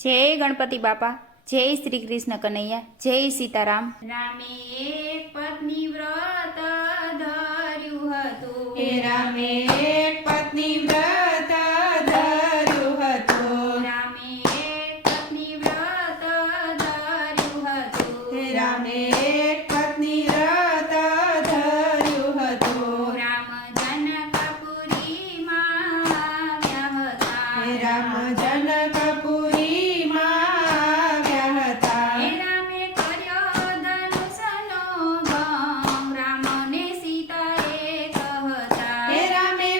જય ગણપતિ બાપા, જય શ્રી કૃષ્ણ કનૈયા, જય સીતારામ। રામે એક પત્ની વ્રત ધર્યું હતું, હે રામે એક પત્ની વ્રત ધર્યું હતું, રામે એક પત્ની વ્રત ધર્યું હતું, હે રામે એક પત્ની વ્રત ધર્યું હતું, રામ જનકપુરીમાં આવ્યા હતા, હે રામ જનકપુરીમાં આવ્યા હતા, હે રામે કર્યો ધનુષનો ભંગ, રામ ને સીતા એક હતા, હે રામે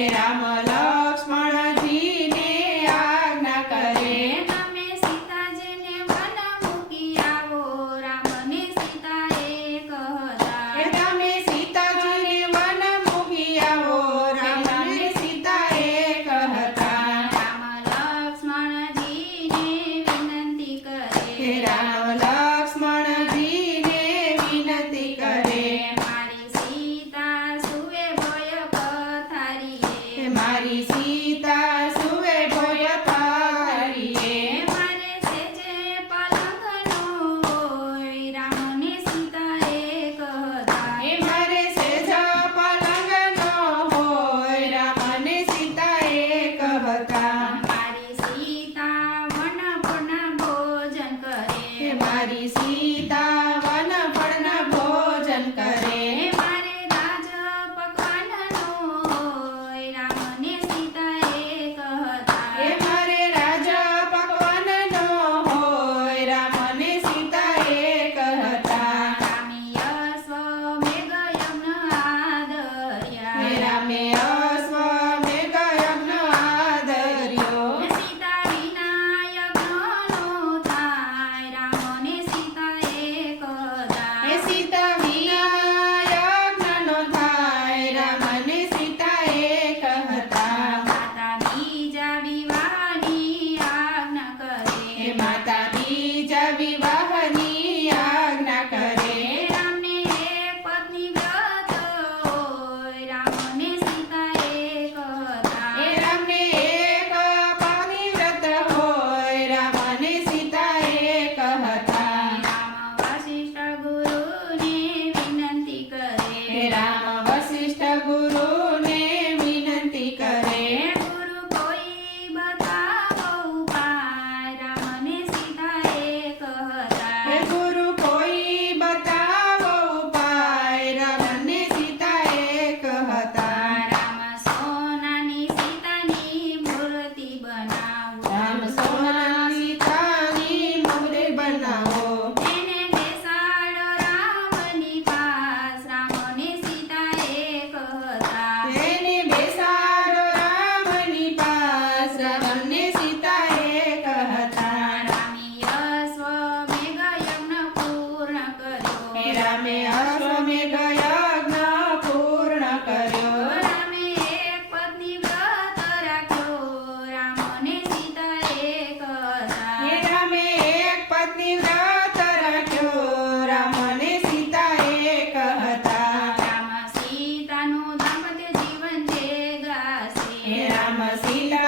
હે રામ લક્ષ્મણજીને આજ્ઞા કરે તમે સીતાજીને વન મૂકી આવો રામને સીતાએ કહતા હે તમે સીતાજીને વન મૂકી આવો રામને સીતાએ કહતા રામ લક્ષ્મણજીને વિનંતી હે કરે રામ લક્ષ્મણજીને વિનંતી કરે મારી સીતા સુવે ભય પથારીએ હે મારી સીતા સુવે ભોય પારીએ મારે સેજે પલંગનો હોય રામને સીતાએ કહતા હે મારે સેજ પલંગનો હોય રામને સીતાએ કહતા મારી સીતા વનપના ભોજન કરે હે મારી સીતા વનફળના ભોજન કરે મારે રાજ પકવાનનો હોય રામને સીતાએ કહતા હે મારે રાજા પકવાનનો હોય રામને સીતાએ કહતા રામીય સ્વમેઘ યજ્ઞ આદર્યા હે રામે અશ્વમેઘ યજ્ઞ આદર્યો સીતા વિના યજ્ઞનો થાય રામને સીતાએ કહતા હે સીતા વિના યજ્ઞનો થાય રામને સીતાએ કહતા માતા બીજા વિવાહની આજ્ઞા કરે હે માતા બીજા વિવાહની આજ્ઞા કરે રામને એક પત્ની વ્રત હોય રામને સીતાએ કહતા હે રામને એક પતિવ્રત હોય રામને સીતાએ કહતા રામ વશિષ્ઠ ગુરુને વિનંતી કરે હે રામ વશિષ્ઠ ગુરુને વિનંતી કરે ગુરુ કોઈ બતાવો ઉપાય રામને સીતાએ કહતા હે ગુરુ કોઈ બતાવો ઉપાય રામને સીતાએ કહતા રામ સોનાની સીતાની મૂર્તિ બનાવો રામ સોના સીતાની મૂર્તિ બનાવો એને બેસાડો રામની પાસ રામને સીતાએ કહતા એને બેસાડો રામની પાસ રામને સીતાએ કહતા રામીય સ્વમેઘ યજ્ઞ પૂર્ણ કર્યો હે રામે અશ્વમેઘ યજ્ઞ પૂર્ણ કર્યો રામે એક પત્ની વ્રત રાખ્યો રામને સીતાએ કહતા હે રામે એક પત્ની વ્રત રાખ્યો રામને સીતાએ કહતા રામ સીતાનું દાંપત્ય જીવન જે ગાશે હે રામ સીતા